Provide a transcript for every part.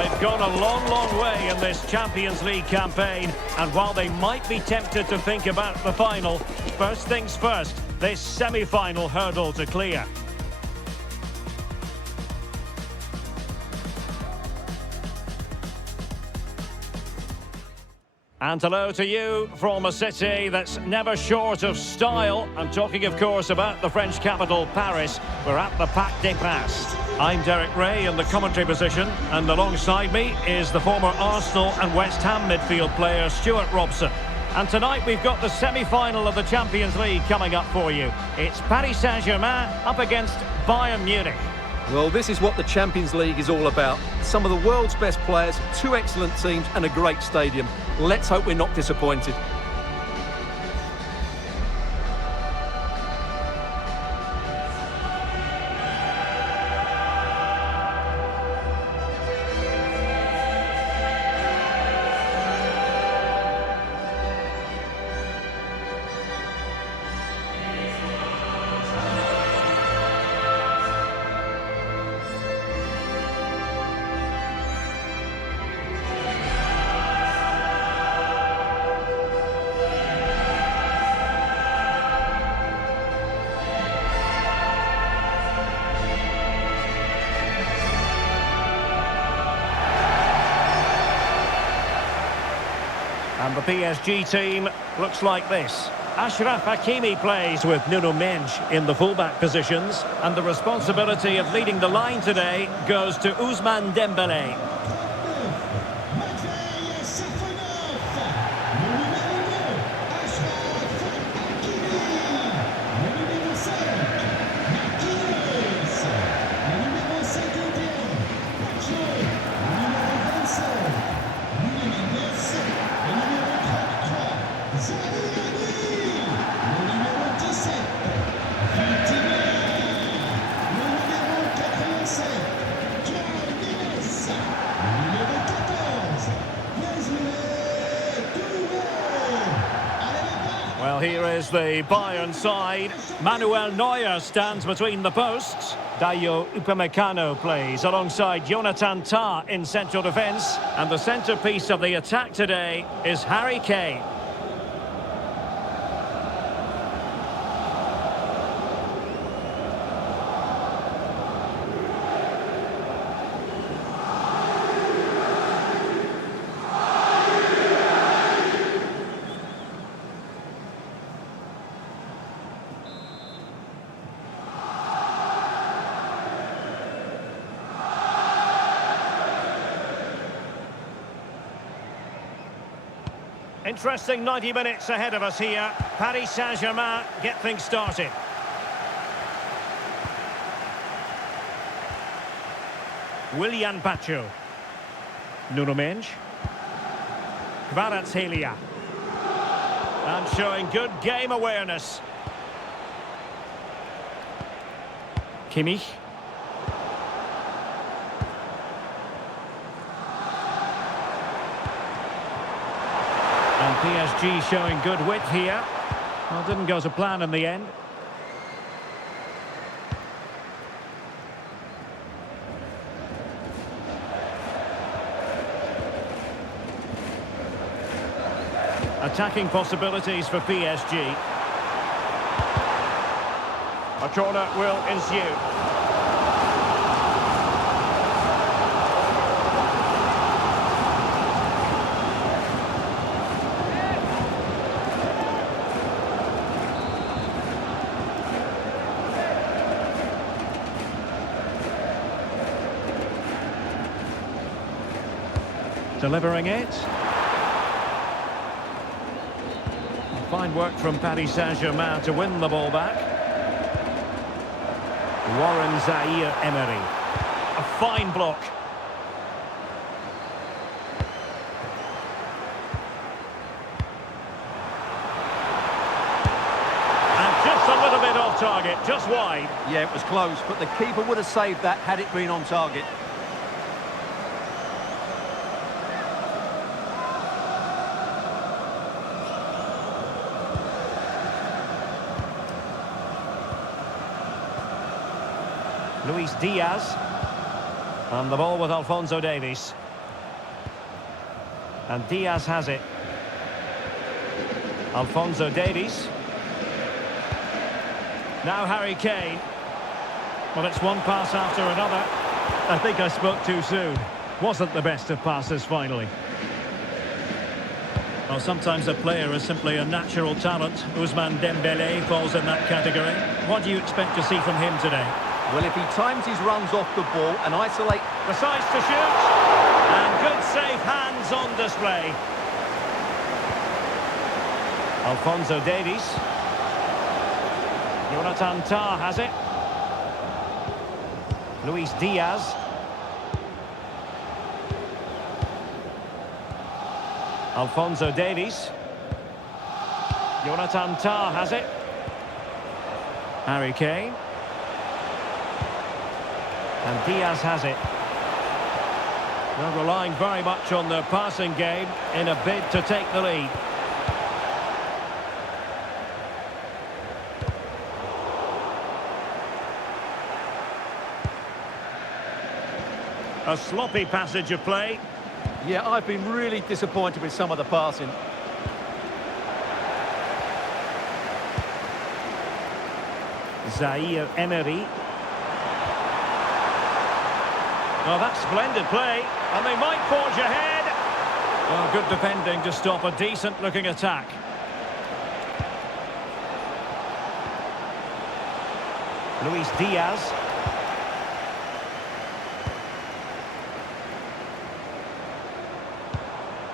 They've gone a long, long way in this Champions League campaign, and while they might be tempted to think about the final, first things first, this semi-final hurdle to clear. And hello to you from a city that's never short of style. I'm talking, of course, about the French capital, Paris. We're at the Parc des Princes. I'm Derek Ray in the commentary position, and alongside me is the former Arsenal and West Ham midfield player, Stuart Robson. And tonight we've got the semi-final of the Champions League coming up for you. It's Paris Saint-Germain up against Bayern Munich. Well, this is what the Champions League is all about. Some of the world's best players, two excellent teams and a great stadium. Let's hope we're not disappointed. And the PSG team looks like this. Achraf Hakimi plays with Nuno Mendes in the fullback positions. And the responsibility of leading the line today goes to Ousmane Dembélé. Well, here is the Bayern side. Manuel Neuer stands between the posts. Dayo Upamecano plays alongside Jonathan Tah in central defence. And the centrepiece of the attack today is Harry Kane. Interesting 90 minutes ahead of us here. Paris Saint-Germain get things started. Willian Pacho. Nuno Mendes. Kvaratskhelia. And showing good game awareness. Kimmich. And PSG showing good width here. Well, didn't go to plan in the end. Attacking possibilities for PSG. A corner will ensue. Delivering it. Fine work from Paris Saint-Germain to win the ball back. Warren Zaïre-Emery. A fine block. And just a little bit off target, just wide. Yeah, it was close, but the keeper would have saved that had it been on target. Luis Diaz. And the ball with Alphonso Davies. And Diaz has it. Alphonso Davies. Now Harry Kane. Well, it's one pass after another. I think I spoke too soon. Wasn't the best of passes finally. Well, sometimes a player is simply a natural talent. Ousmane Dembélé falls in that category. What do you expect to see from him today? Well, if he times his runs off the ball and isolate... Decides to shoot. And good safe hands on display. Alphonso Davies. Jonathan Tah has it. Luis Diaz. Alphonso Davies. Jonathan Tah has it. Harry Kane. And Diaz has it. They're relying very much on their passing game in a bid to take the lead. A sloppy passage of play. Yeah, I've been really disappointed with some of the passing. Zaire Emery. Oh, that's splendid play. And they might forge ahead. Well, good defending to stop a decent-looking attack. Luis Diaz.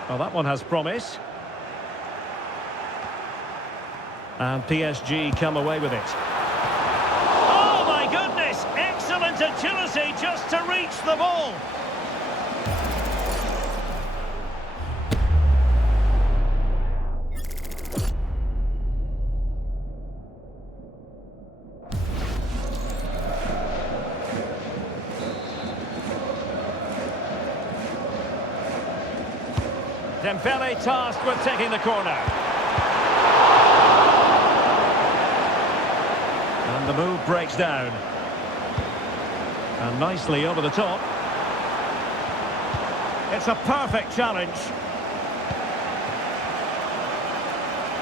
Well, that one has promise. And PSG come away with it. Oh, my goodness! Excellent agility just to reach the ball. Dembele tasked with taking the corner. And the move breaks down. And nicely over the top. It's a perfect challenge.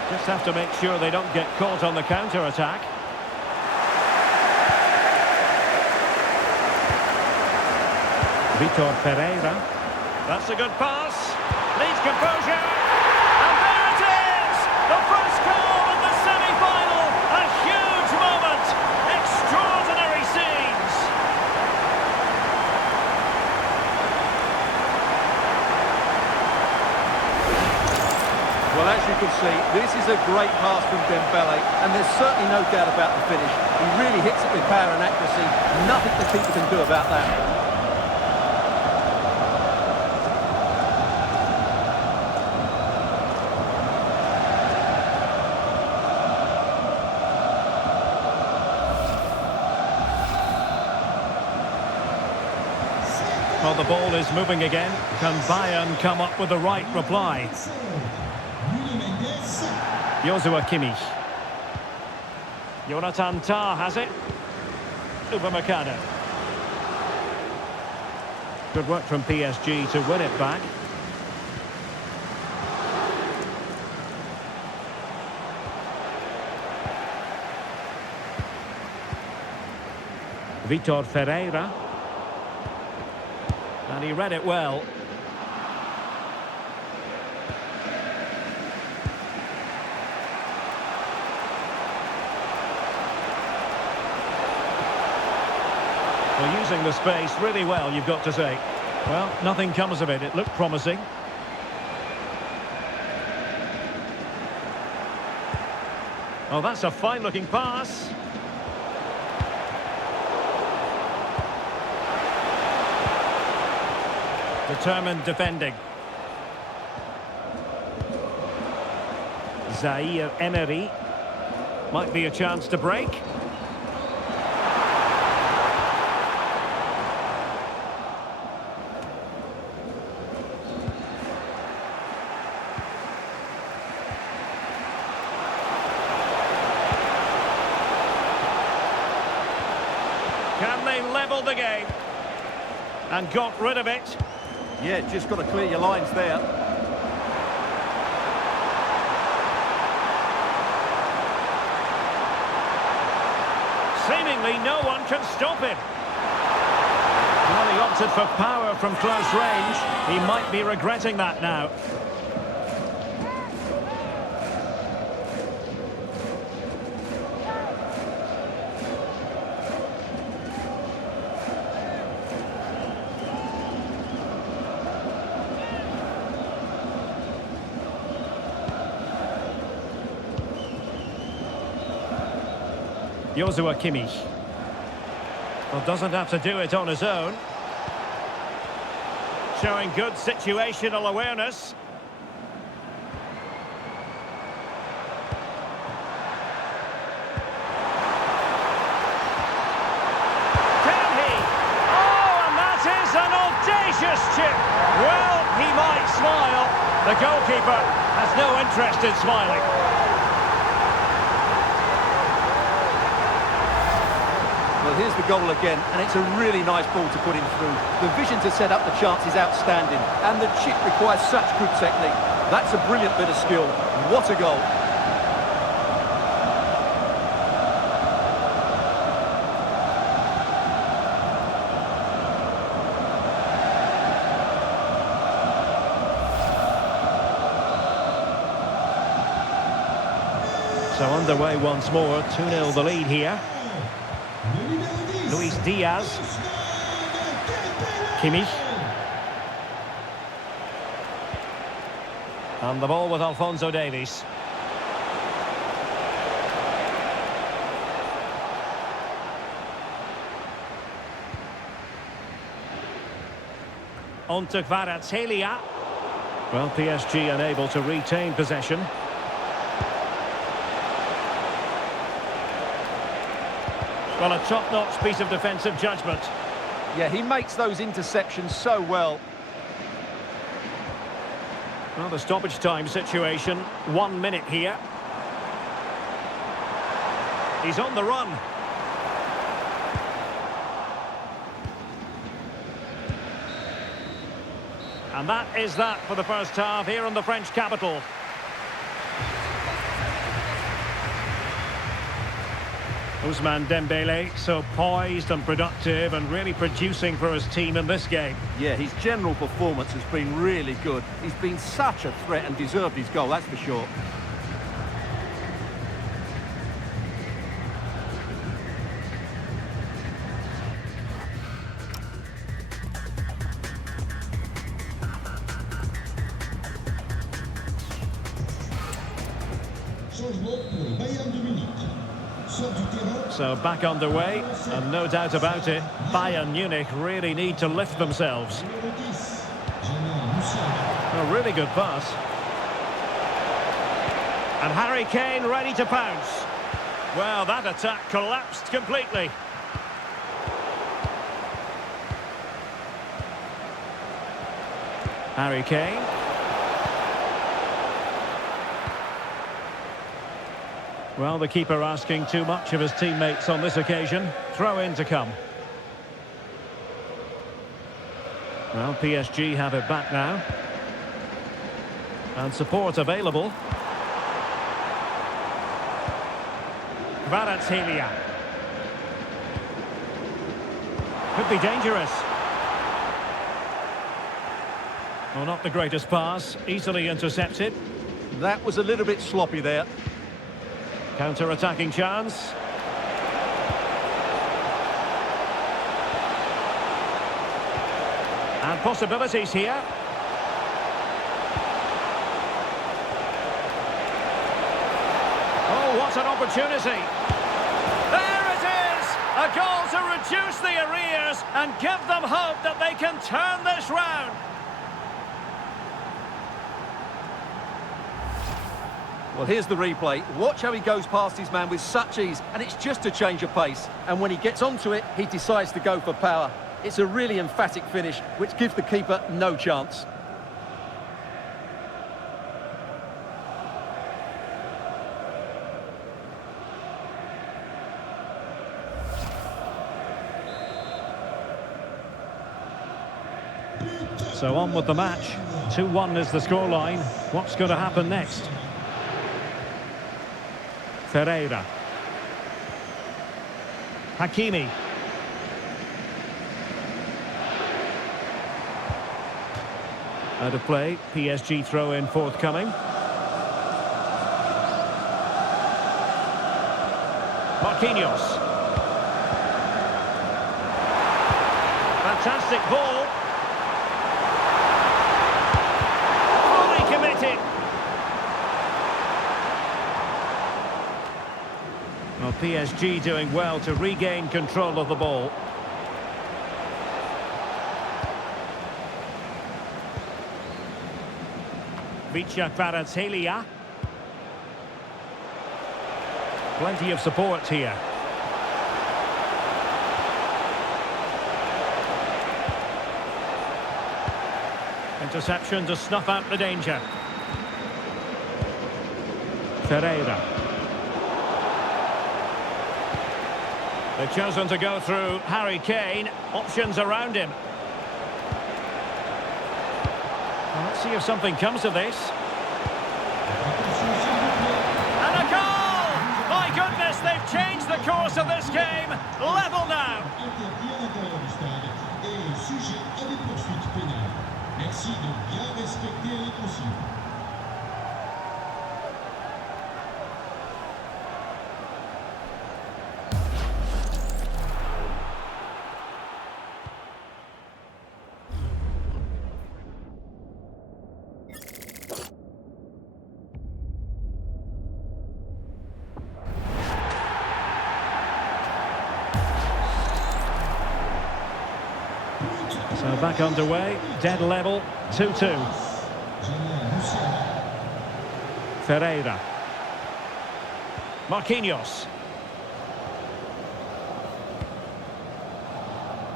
Just have to make sure they don't get caught on the counter-attack. Vitor Pereira. That's a good pass. Needs composure. And there it is! The first goal in the semi-final. A huge moment. Extraordinary scenes. Well, as you can see, this is a great pass from Dembele, and there's certainly no doubt about the finish. He really hits it with power and accuracy. Nothing the keeper can do about that. Well, the ball is moving again. Can Bayern come up with the right reply? Joshua Kimmich. Jonathan Tah has it. Mzpanda. Good work from PSG to win it back. Vitor Pereira. And he read it well. Well, using the space really well, you've got to say. Well, nothing comes of it. It looked promising. Oh, that's a fine-looking pass. Determined defending. Zaire Emery. Might be a chance to break. Can they level the game? And got rid of it. Yeah, just got to clear your lines there. Seemingly no one can stop him. Well, he opted for power from close range. He might be regretting that now. Joshua Kimmich. Well, doesn't have to do it on his own. Showing good situational awareness. Can he? Oh, and that is an audacious chip. Well, he might smile. The goalkeeper has no interest in smiling. Well, here's the goal again, and it's a really nice ball to put him through. The vision to set up the chance is outstanding, and the chip requires such good technique. That's a brilliant bit of skill. What a goal. So underway once more, 2-0 the lead here. Luis Diaz. Kimmich. And the ball with Alphonso Davies. On to Kvaratskhelia. Well, PSG unable to retain possession. Well, a top-notch piece of defensive judgment. Yeah, he makes those interceptions so well. Well, the stoppage time situation, 1 minute here. He's on the run. And that is that for the first half here in the French capital. Ousmane Dembele, so poised and productive and really producing for his team in this game. Yeah, his general performance has been really good. He's been such a threat and deserved his goal, that's for sure. Bayern Munich. So back underway, and no doubt about it, Bayern Munich really need to lift themselves. A really good pass. And Harry Kane ready to pounce. Well, that attack collapsed completely. Harry Kane. Well, the keeper asking too much of his teammates on this occasion. Throw in to come. Well, PSG have it back now. And support available. Kvaratskhelia. Could be dangerous. Well, not the greatest pass. Easily intercepted. That was a little bit sloppy there. Counter-attacking chance. And possibilities here. Oh, what an opportunity. There it is! A goal to reduce the arrears and give them hope that they can turn this round. Well, here's the replay. Watch how he goes past his man with such ease, and it's just a change of pace. And when he gets onto it, he decides to go for power. It's a really emphatic finish, which gives the keeper no chance. So on with the match. 2-1 is the scoreline. What's going to happen next? Ferreira. Hakimi. Out of play, PSG throw-in forthcoming. Marquinhos. Fantastic ball. Fully committed. Well, PSG doing well to regain control of the ball. Mzpanda. Plenty of support here. Interception to snuff out the danger. Ferreira. They've chosen to go through Harry Kane. Options around him. Well, let's see if something comes of this. And a goal! My goodness, they've changed the course of this game. Level now. Interdit à l'intérieur du stade et sujet à des poursuites pénales. Merci de bien respecter les consignes. So back underway, dead level, 2-2. Ferreira. Marquinhos.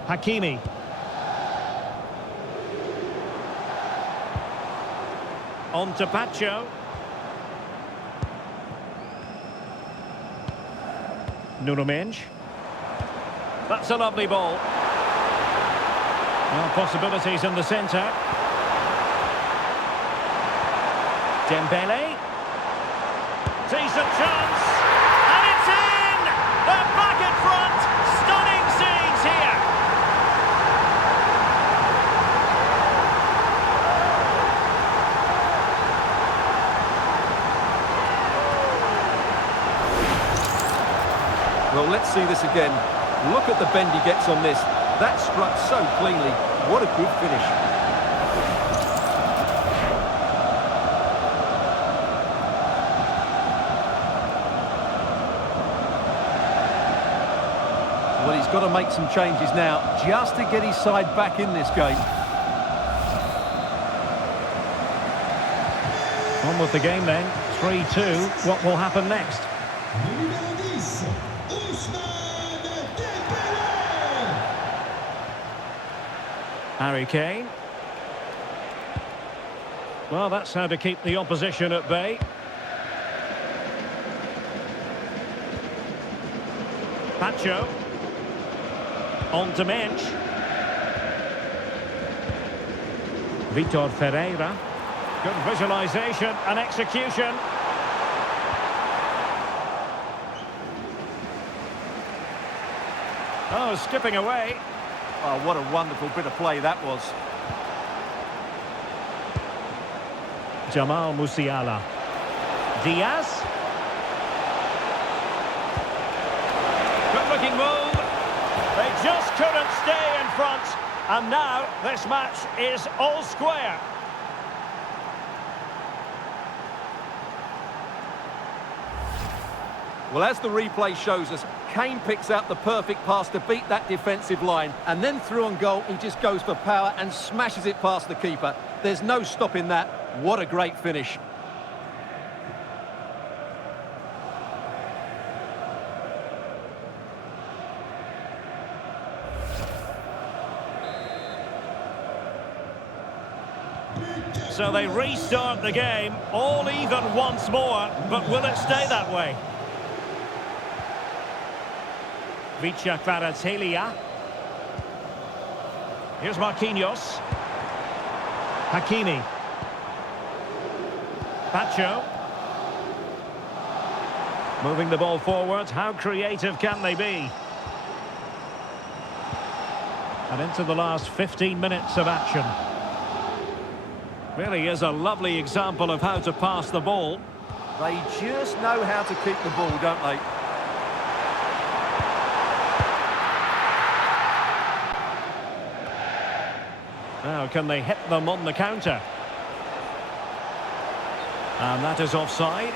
Hakimi. On to Pacho. Nuno Mendes. That's a lovely ball. Well, possibilities in the centre. Dembele. Decent chance. And it's in! They're back in front. Stunning scenes here. Well, let's see this again. Look at the bend he gets on this. That struck so cleanly. What a good finish. Well, he's got to make some changes now, just to get his side back in this game. On with the game then. 3-2. What will happen next? Harry Kane. Well, that's how to keep the opposition at bay. Pacho. On to Mendes. Vitor Ferreira. Good visualisation and execution. Oh, skipping away. Oh, what a wonderful bit of play that was. Jamal Musiala. Diaz. Good looking move. They just couldn't stay in front. And now this match is all square. Well, as the replay shows us, Kane picks out the perfect pass to beat that defensive line, and then through on goal, he just goes for power and smashes it past the keeper. There's no stopping that. What a great finish. So they restart the game, all even once more, but will it stay that way? Mzpanda. Here's Marquinhos. Hakimi. Pacho. Moving the ball forward. How creative can they be? And into the last 15 minutes of action. Really is a lovely example of how to pass the ball. They just know how to keep the ball, don't they? Now, can they hit them on the counter? And that is offside.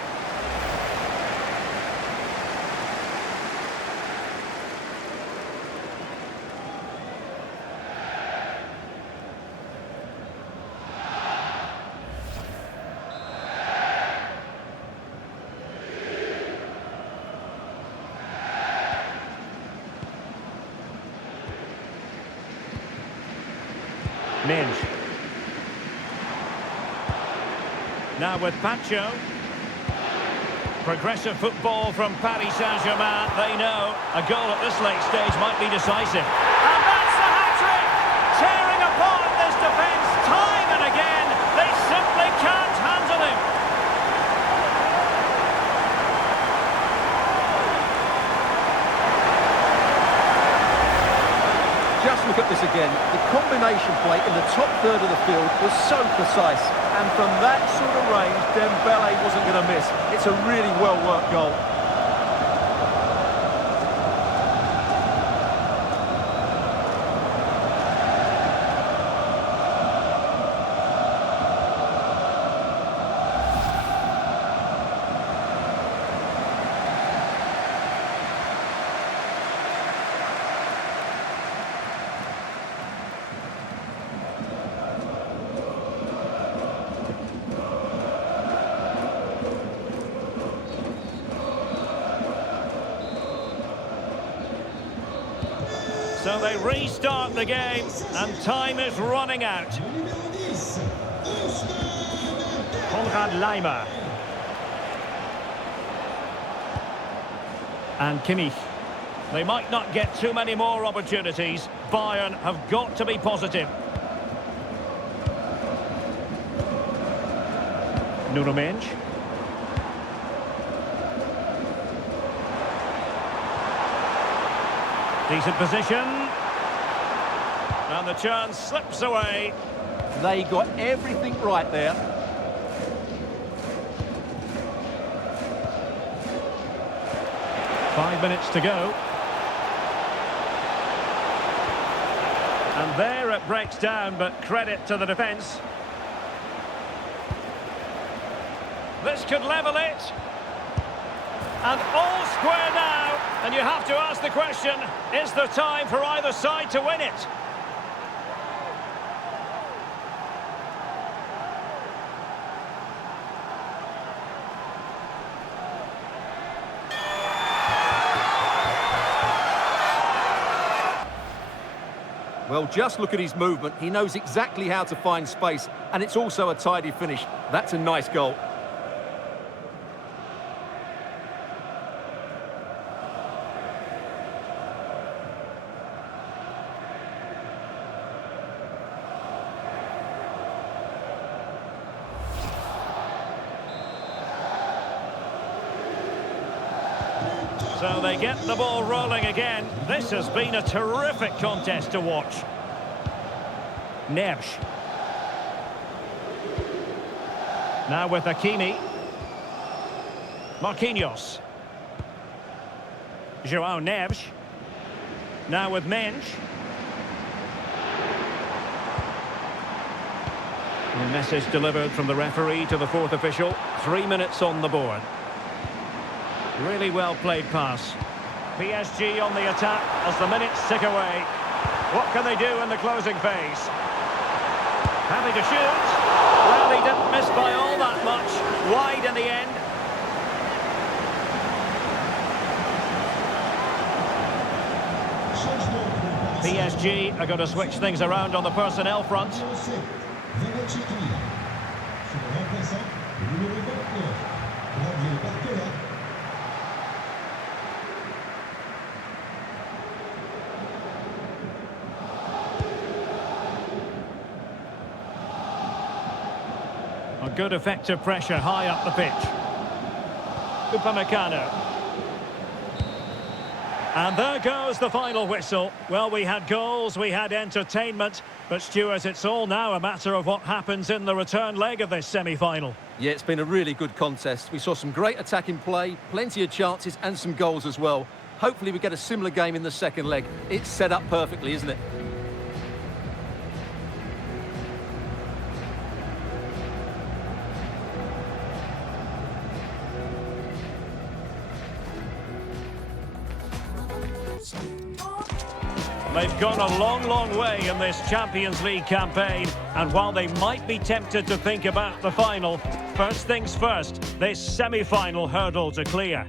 Minge. Now with Pacho. Progressive football from Paris Saint-Germain. They know a goal at this late stage might be decisive. And that's the hat-trick! Tearing apart this defence time and again. They simply can't handle him. Just look at this again. The combination play in the top third of the field was so precise. And from that sort of range, Dembele wasn't going to miss. It's a really well-worked goal. So they restart the game, and time is running out. Konrad Laimer. And Kimmich. They might not get too many more opportunities. Bayern have got to be positive. Nuno Mendes. Decent position. And the chance slips away. They got everything right there. Five minutes to go. And there it breaks down, but credit to the defence. This could level it. And all square now. And you have to ask the question, is there time for either side to win it? Well, just look at his movement. He knows exactly how to find space, and it's also a tidy finish. That's a nice goal. So they get the ball rolling again. This has been a terrific contest to watch. Neves. Now with Hakimi. Marquinhos. João Neves. Now with Mendes. The message delivered from the referee to the fourth official. 3 minutes on the board. Really well played pass. PSG on the attack as the minutes tick away. What can they do in the closing phase? Happy to shoot. Well, he didn't miss by all that much. Wide in the end. PSG are going to switch things around on the personnel front. A good effective pressure high up the pitch. Upamecano. And there goes the final whistle. Well, we had goals, we had entertainment, but Stuart, it's all now a matter of what happens in the return leg of this semi-final. Yeah, it's been a really good contest. We saw some great attacking play, plenty of chances and some goals as well. Hopefully we get a similar game in the second leg. It's set up perfectly, isn't it? They've gone a long, long way in this Champions League campaign, and while they might be tempted to think about the final, first things first, this semi-final hurdle to clear.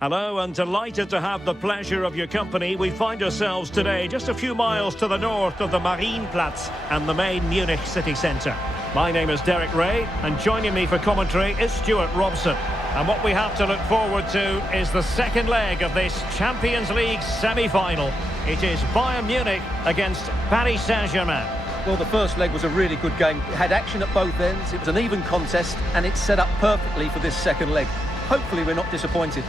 Hello, and delighted to have the pleasure of your company. We find ourselves today just a few miles to the north of the Marienplatz and the main Munich city centre. My name is Derek Ray, and joining me for commentary is Stuart Robson. And what we have to look forward to is the second leg of this Champions League semi-final. It is Bayern Munich against Paris Saint-Germain. Well, the first leg was a really good game. It had action at both ends, it was an even contest, and it's set up perfectly for this second leg. Hopefully we're not disappointed.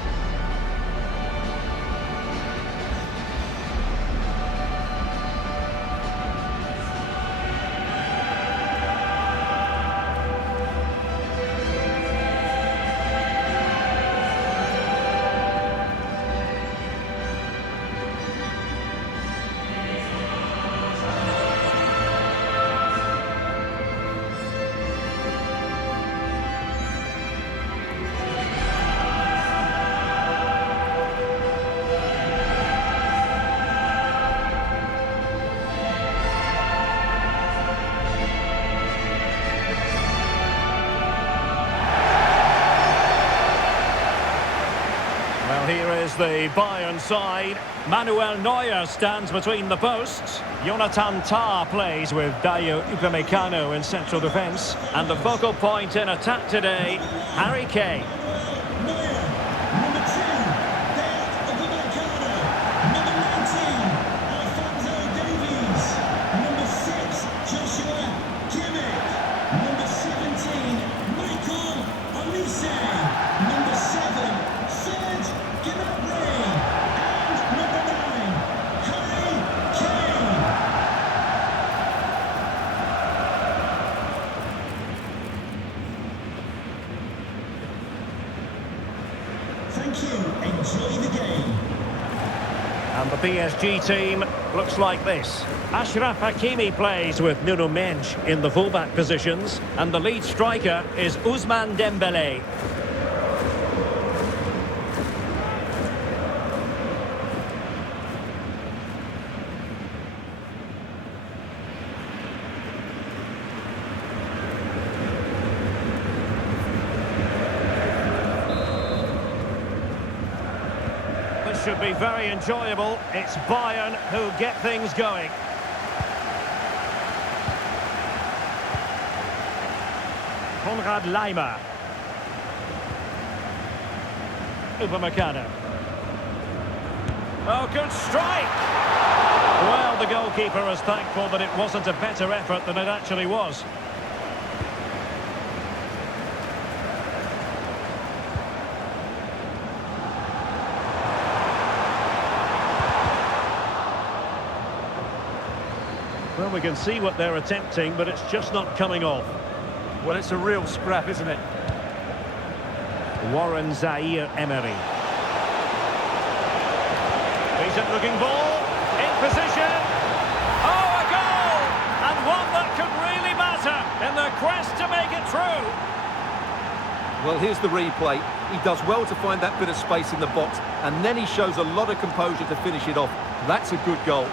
Here is the Bayern side. Manuel Neuer stands between the posts. Jonathan Tah plays with Dayo Upamecano in central defence. And the focal point in attack today, Harry Kane. Thank you. Enjoy the game. And the PSG team looks like this. Achraf Hakimi plays with Nuno Mendes in the fullback positions. And the lead striker is Ousmane Dembélé. Should be very enjoyable. It's Bayern who get things going. Konrad Laimer. Upamecano. Oh, good strike! Well, the goalkeeper is thankful that it wasn't a better effort than it actually was. Well, we can see what they're attempting, but it's just not coming off. Well, it's a real scrap, isn't it? Warren Zaïre-Emery. Decent looking ball, in position. Oh, a goal! And one that could really matter in the quest to make it through. Well, here's the replay. He does well to find that bit of space in the box, and then he shows a lot of composure to finish it off. That's a good goal.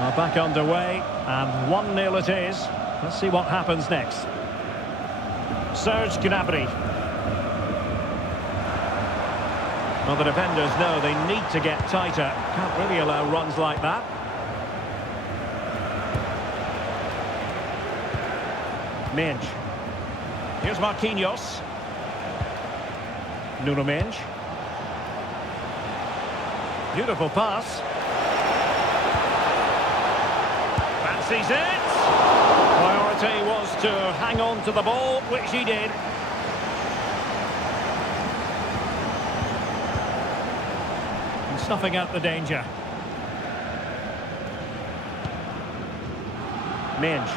Are back underway, and 1-0 it is. Let's see what happens next. Serge Gnabry. Well, the defenders know they need to get tighter. Can't really allow runs like that. Mendes. Here's Marquinhos. Nuno Mendes. Beautiful pass. Fancies it. Priority was to hang on to the ball, which he did. And snuffing out the danger. Minge.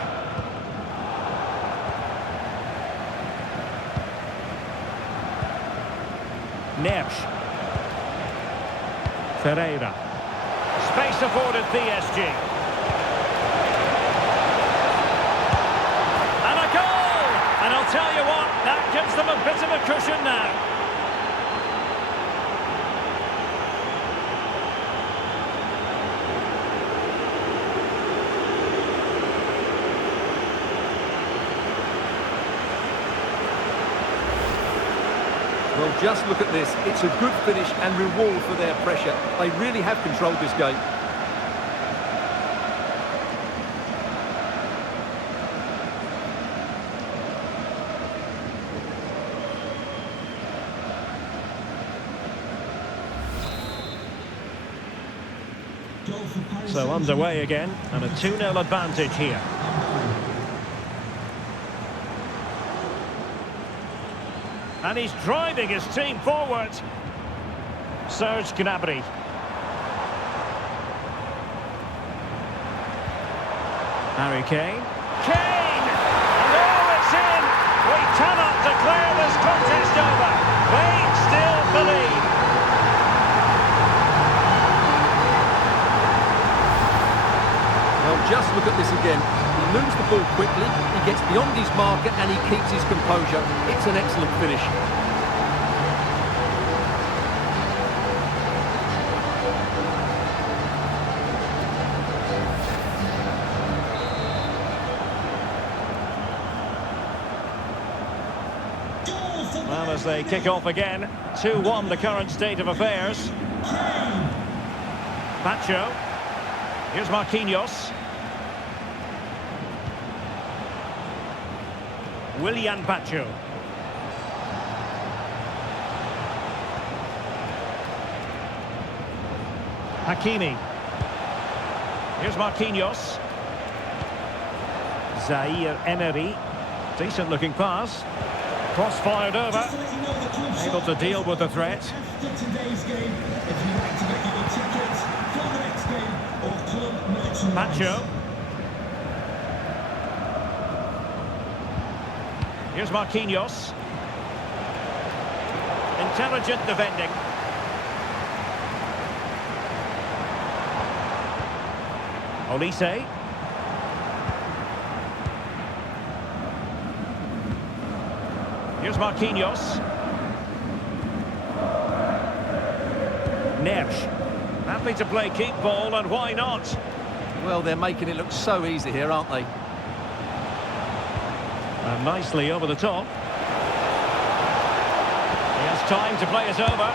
Neves. Ferreira. Space afforded PSG. And a goal! And I'll tell you what, that gives them a bit of a cushion now. Well, just look at this. It's a good finish and reward for their pressure. They really have controlled this game. So underway again, and a 2-0 advantage here. And he's driving his team forward. Serge Gnabry. Harry Kane. Kane! And oh, it's in! We cannot declare this contest over. They still believe. Well, just look at this again. He moves the ball quickly, he gets beyond his marker and he keeps his composure. It's an excellent finish. Well, as they kick off again, 2-1 the current state of affairs. Pacho. Here's Marquinhos. Willian Pacho. Hakimi. Here's Marquinhos. Zaire Emery. Decent looking pass. Cross fired over. Able to deal with the threat. After today's game, if you'd like to get your tickets for the next game or club merchandise. Pacho. Here's Marquinhos. Intelligent defending. Olise. Here's Marquinhos. Neves. Happy to play keep ball, and why not? Well, they're making it look so easy here, aren't they? And nicely over the top. He has time to play it over.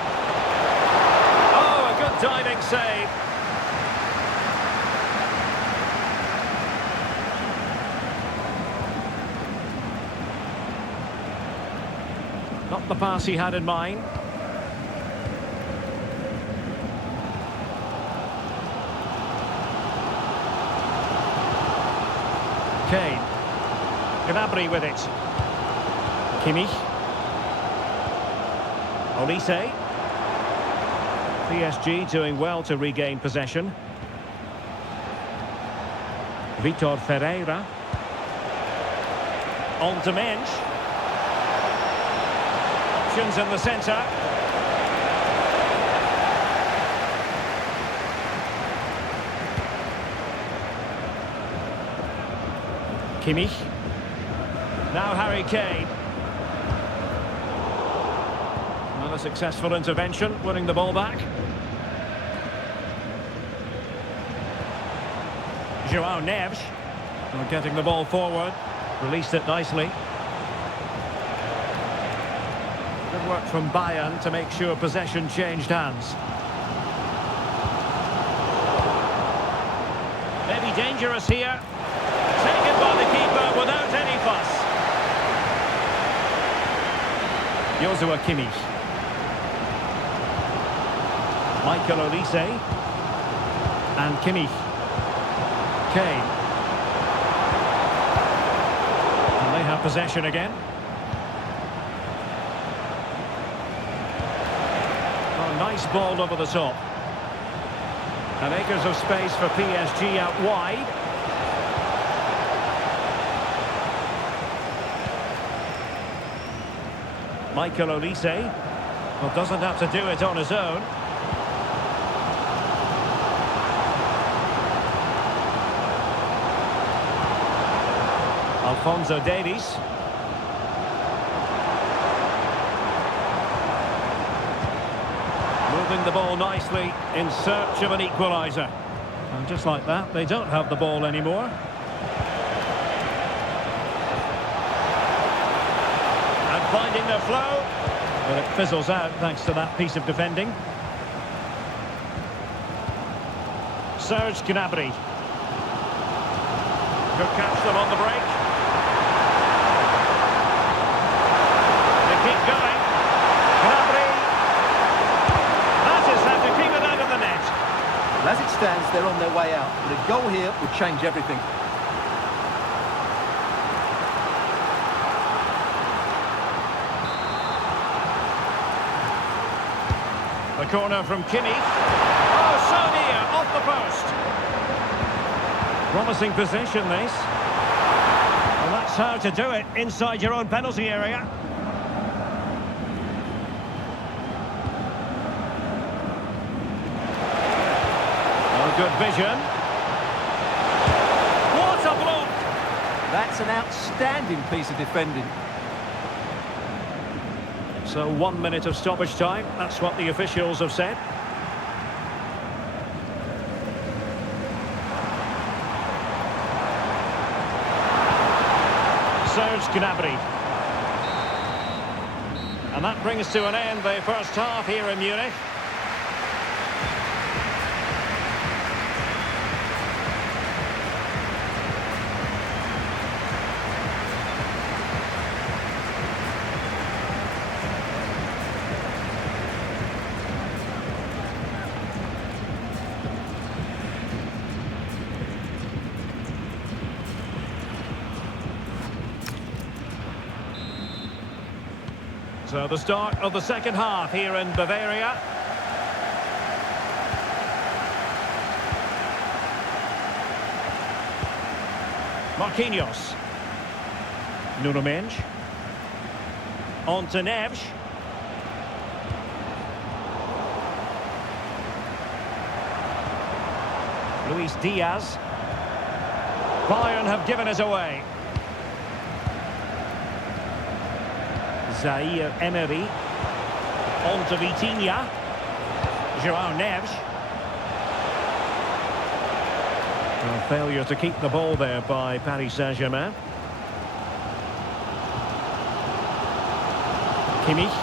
Oh, a good diving save. Not the pass he had in mind. Kane. Gnabry with it. Kimmich. Olise. PSG doing well to regain possession. Vitor Ferreira. On to Mensch. Options in the centre. Kimmich. Now Harry Kane. Well, a successful intervention, winning the ball back. João Neves. Getting the ball forward. Released it nicely. Good work from Bayern to make sure possession changed hands. Maybe dangerous here. Taken by the keeper without any fuss. Joshua Kimmich. Mike Michael Olise. And Kimmich. Kane. And they have possession again. Oh, nice ball over the top. And acres of space for PSG out wide. Michael Olise. Well, doesn't have to do it on his own. Alphonso Davies. Moving the ball nicely in search of an equaliser. And just like that, they don't have the ball anymore. And finding their flow. But it fizzles out thanks to that piece of defending. Serge Gnabry. Could catch them on the break. They keep going. Gnabry. That is how to keep it out of the net. And as it stands, they're on their way out. But a goal here would change everything. The corner from Kimmich. Oh, so near, off the post. Promising possession, this. Well, that's how to do it, inside your own penalty area. Oh, good vision. What a block! That's an outstanding piece of defending. So 1 minute of stoppage time, that's what the officials have said. Serge Gnabry. And that brings to an end the first half here in Munich. So the start of the second half here in Bavaria. Marquinhos. Nuno Mendes. On to Neves. Luis Diaz. Bayern have given it away. Zaire Emery. On to Vitinha. João Neves. A failure to keep the ball there by Paris Saint-Germain. Kimmich.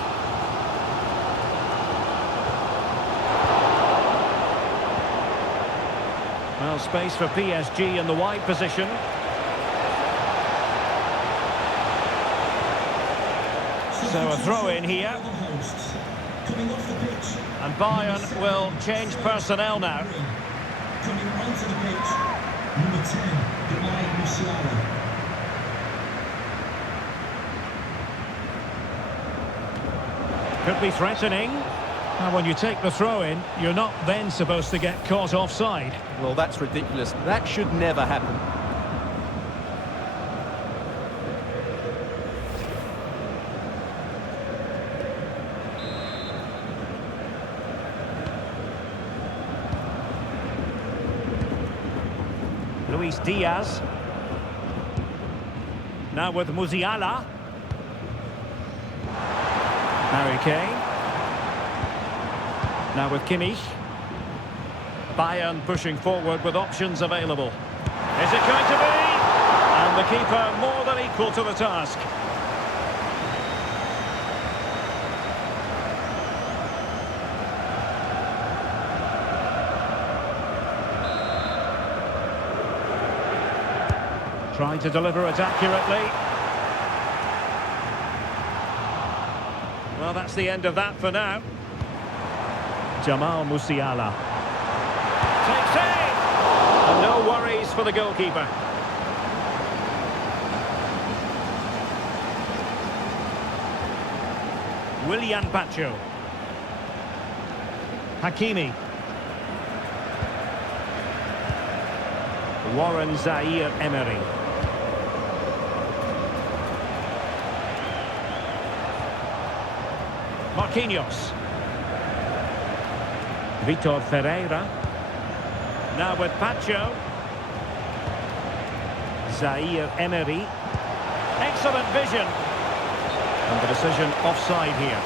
Well, space for PSG in the wide position. So a throw in here. And Bayern will change personnel now. Coming onto the pitch, number 10, Mzpanda. Could be threatening. Now, when you take the throw in, you're not then supposed to get caught offside. Well, that's ridiculous. That should never happen. Luis Diaz. Now with Musiala. Harry Kane. Now with Kimmich. Bayern pushing forward with options available. Is it going to be? And the keeper more than equal to the task. Trying to deliver it accurately. Well, that's the end of that for now. Jamal Musiala. Takes aim! And no worries for the goalkeeper. Willian Pacho. Hakimi. Warren Zaire-Emery. Marquinhos. Vitor Ferreira. Now with Pacho. Zaire-Emery. Excellent vision. And the decision offside here.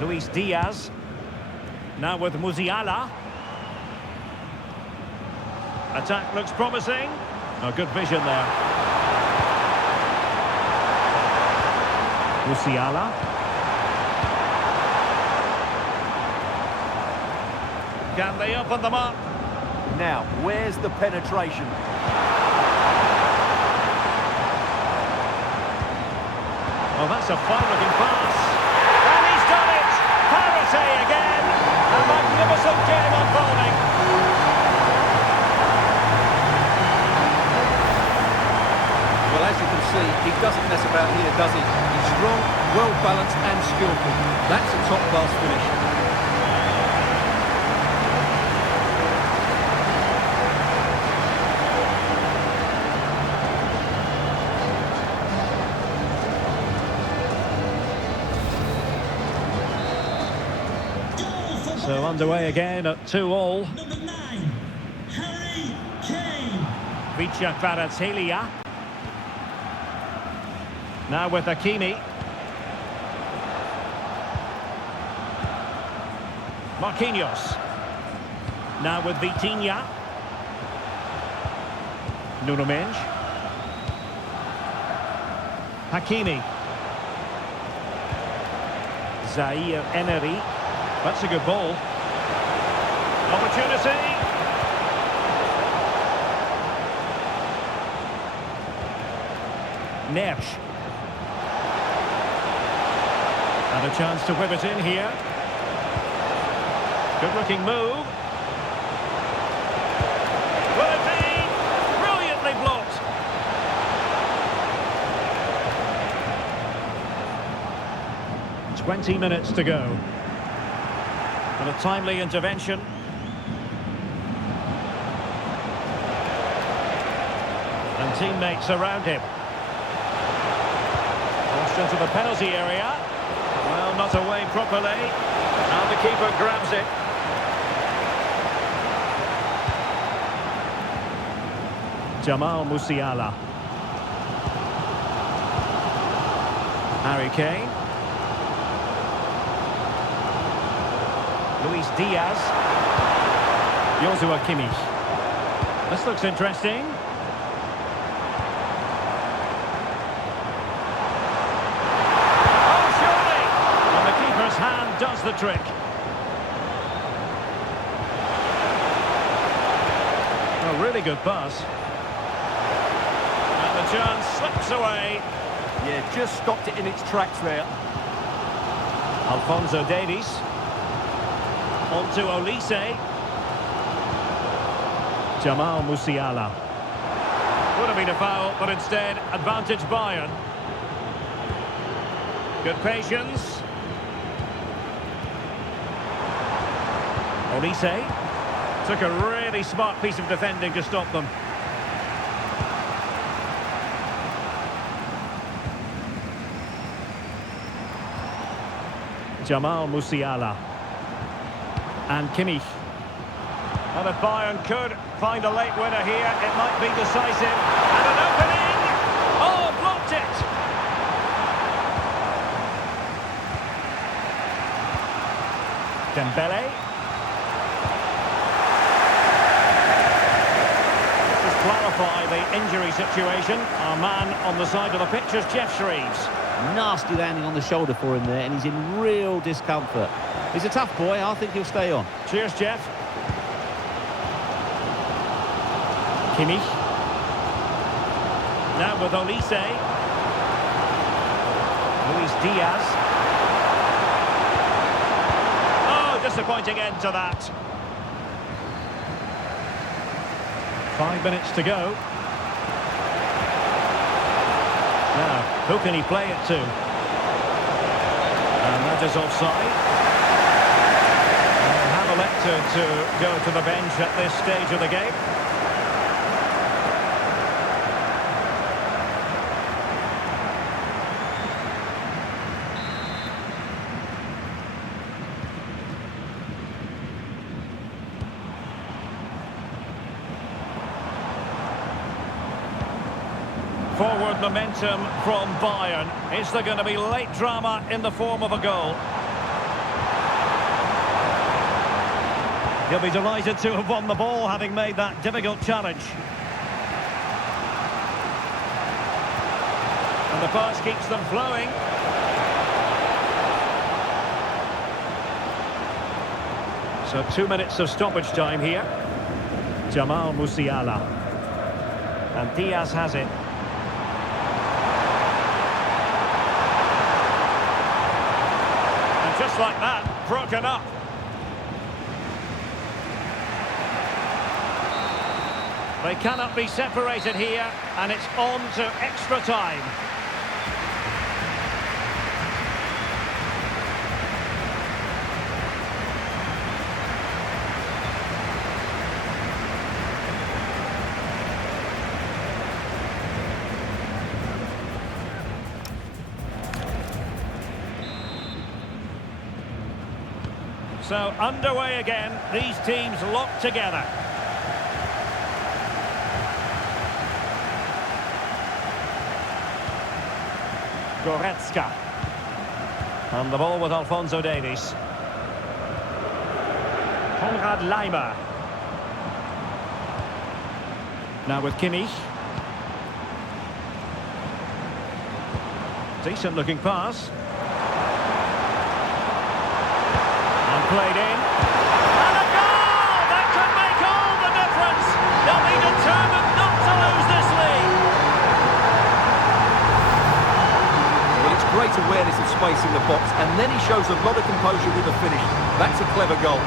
Luis Diaz. Now with Musiala. Attack looks promising. Oh, good vision there. Musiala. Can they open them up? Now, where's the penetration? Oh, that's a fine-looking pass. And he's done it! Parity again! A magnificent game unfolding. Well, as you can see, he doesn't mess about here, does he? He's strong, well-balanced and skillful. That's a top-class finish. So underway again at 2-2. Number 9, Harry Kane. Vicha Kvaratskhelia. Now with Hakimi. Marquinhos. Now with Vitinha. Nuno Mendes. Hakimi. Zaire-Emery. That's a good ball. Opportunity. Nersch. And a chance to whip it in here. Good looking move. Will it be? Brilliantly blocked. "20 minutes to go. And a timely intervention. And teammates around him. Crossed into the penalty area. Well, not away properly. And the keeper grabs it. Jamal Musiala. Harry Kane. Luis Diaz. Joshua Kimmich. This looks interesting. Oh, surely! And the keeper's hand does the trick. A really good pass. And the chance slips away. Yeah, just stopped it in its tracks there. Alphonso Davies. On to Olise. Jamal Musiala. Would have been a foul, but instead, advantage Bayern. Good patience. Olise. Took a really smart piece of defending to stop them. Jamal Musiala. And Kimmich. And if Bayern could find a late winner here, it might be decisive. And an opening! Oh, blocked it! Dembele. Just clarify the injury situation. Our man on the side of the pitch is Jeff Shreves. Nasty landing on the shoulder for him there, and he's in real discomfort. He's a tough boy. I think he'll stay on. Cheers, Jeff. Kimmich. Now with Olise. Luis Diaz. Oh, disappointing end to that. 5 minutes to go. Now, who can he play it to? And that is offside. And have elected to go to the bench at this stage of the game. Forward momentum from Bayern. Is there going to be late drama in the form of a goal? He'll be delighted to have won the ball, having made that difficult challenge. And the pass keeps them flowing. So 2 minutes of stoppage time here. Jamal Musiala. And Diaz has it. Just like that, broken up. They cannot be separated here, and it's on to extra time. So underway again, these teams locked together. Goretzka. And the ball with Alphonso Davies. Konrad Laimer. Now with Kimmich. Decent looking pass. Played in. And a goal! That could make all the difference. They'll be determined not to lose this league. Well, it's great awareness of space in the box, and then he shows a lot of composure with the finish. That's a clever goal.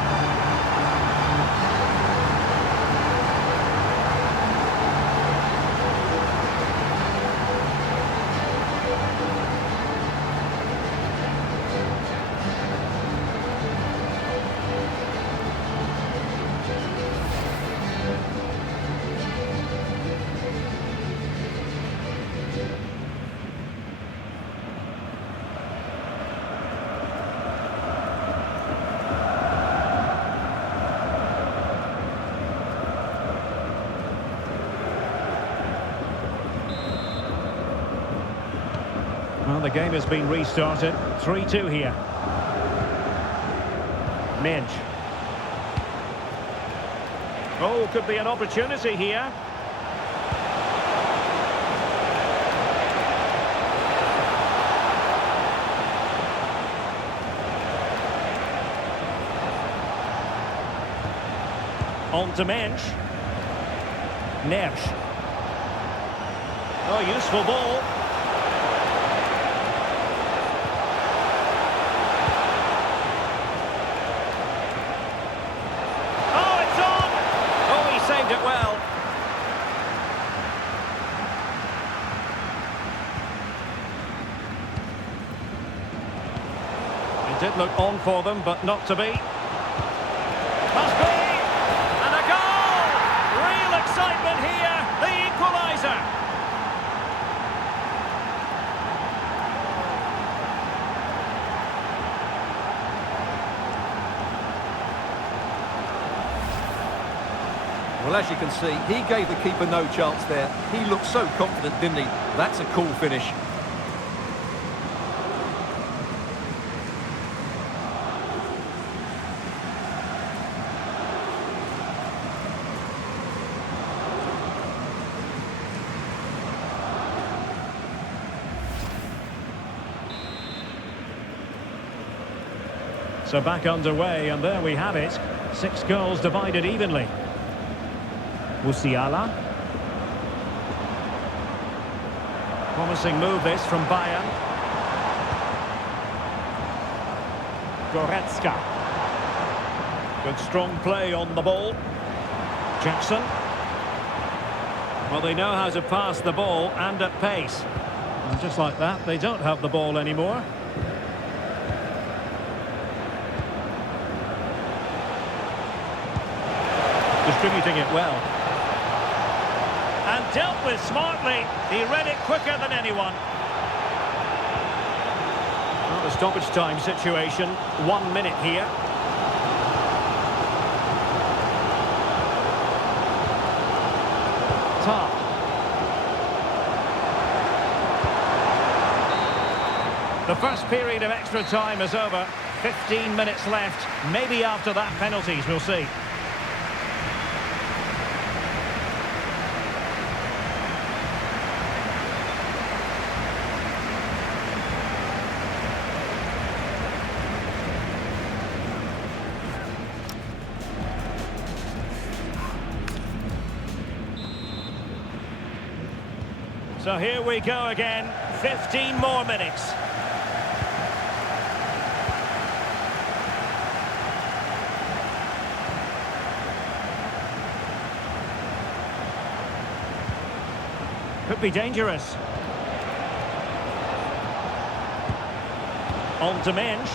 Well, the game has been restarted. 3-2 here. Minge. Oh, could be an opportunity here. On to Minge. Nersch. Oh, useful ball. Saved it well. It did look on for them, but not to be. Must be! And a goal! Real excitement here, the equaliser. Well, as you can see, he gave the keeper no chance there. He looked so confident, didn't he? That's a cool finish. So back underway, and there we have it. 6 goals divided evenly. Musiala. Promising move this from Bayern. Goretzka. Good strong play on the ball. Jackson. Well, they know how to pass the ball and at pace. And just like that, they don't have the ball anymore. Distributing it well. And dealt with smartly. He read it quicker than anyone. Well, the stoppage time situation. 1 minute here. Top. The first period of extra time is over. 15 minutes left. Maybe after that, penalties, we'll see. So here we go again, 15 more minutes. Could be dangerous. On to Mensch.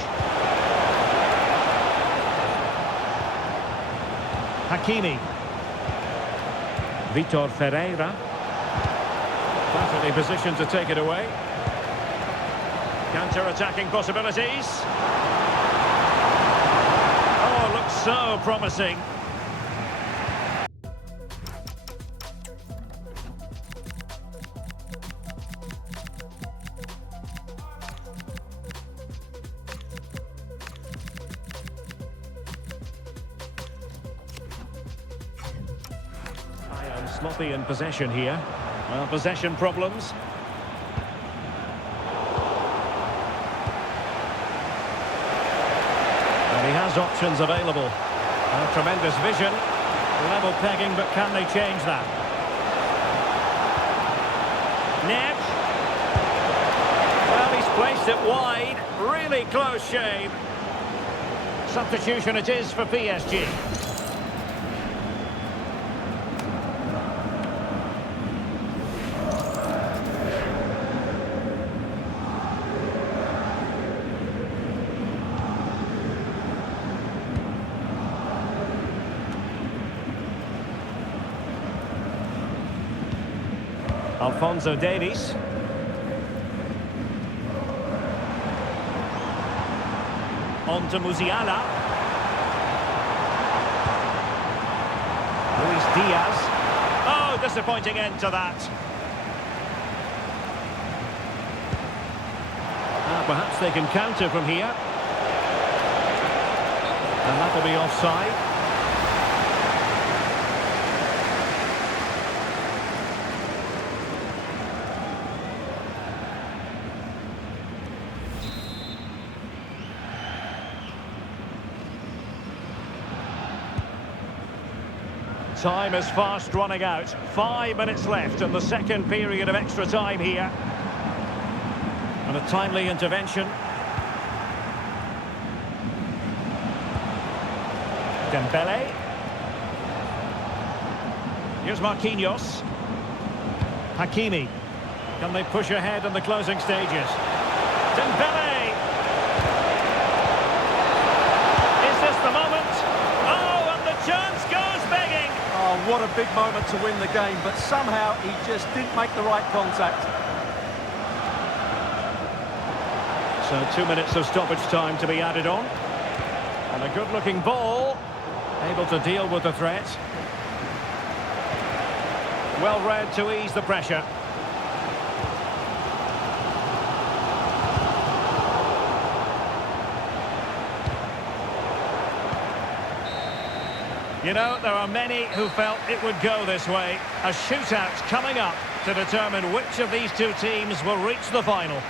Hakimi. Vitor Ferreira. Perfectly positioned to take it away. Counter-attacking possibilities. Oh, looks so promising. Sloppy in possession here. Well, possession problems. And he has options available. Tremendous vision. Level pegging, but can they change that? Nev. Well, he's placed it wide. Really close shave. Substitution it is for PSG. Alphonso Davies. On to Musiala. Luis Diaz. Oh, disappointing end to that. Perhaps they can counter from here. And that'll be offside. Time is fast running out. 5 minutes left in the second period of extra time here. And a timely intervention. Dembele. Here's Marquinhos. Hakimi. Can they push ahead in the closing stages? Dembele. Is this the moment? Oh, and the chance goes begging. Oh, what a big moment to win the game, but somehow he just didn't make the right contact. So 2 minutes of stoppage time to be added on. And a good-looking ball. Able to deal with the threat. Well read to ease the pressure. You know, there are many who felt it would go this way. A shootout coming up to determine which of these two teams will reach the final.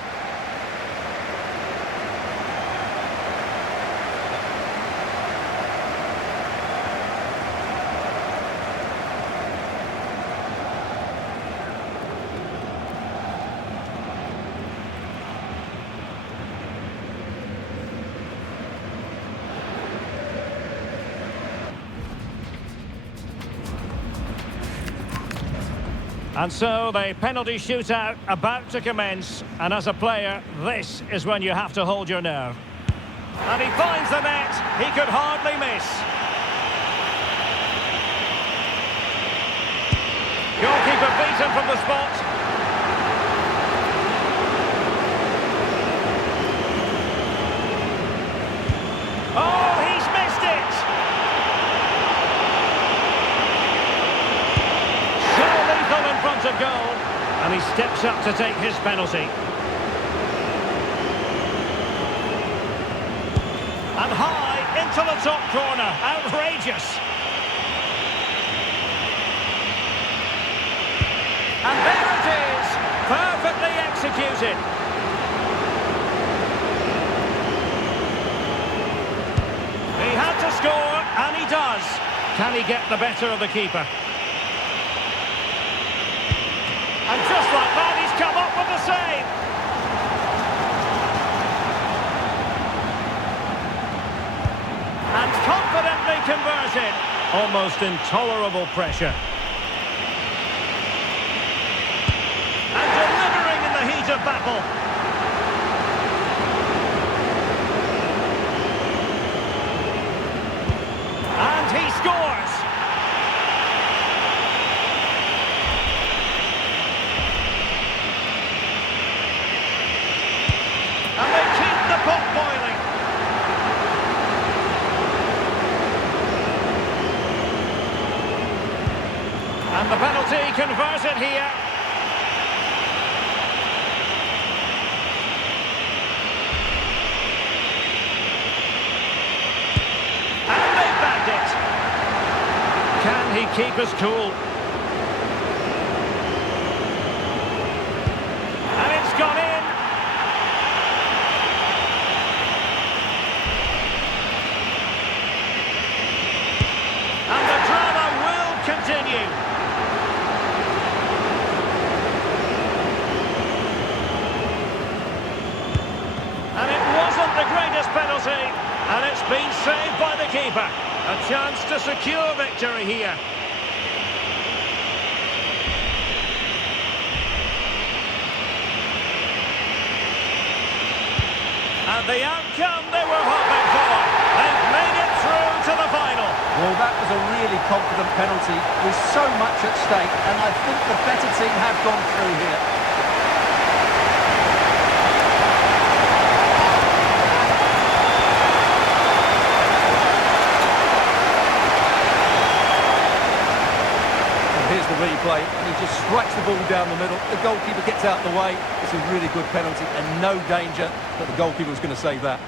And so the penalty shootout about to commence. And as a player, this is when you have to hold your nerve. And he finds the net. He could hardly miss. Goalkeeper beaten from the spot. Oh, he's missed it! So lethal in front of goal. And he steps up to take his penalty. And high into the top corner. Outrageous. And there it is. Perfectly executed. He had to score, and he does. Can he get the better of the keeper? And just like that, he's come up with the save. And confidently converted. Almost intolerable pressure. And delivering in the heat of battle. And he scores. And they keep the pot boiling. And the penalty converted here. And they bagged it. Can he keep us cool? And it's gone in. And the drama will continue. And it wasn't the greatest penalty, and it's been saved by the keeper. A chance to secure victory here. And the outcome they were hoping for. They've made it through to the final. Well, that was a really confident penalty with so much at stake, and I think the better team have gone through here. Here's the replay, and he just strikes the ball down the middle. The goalkeeper gets out of the way. It's a really good penalty and no danger that the goalkeeper was going to save that.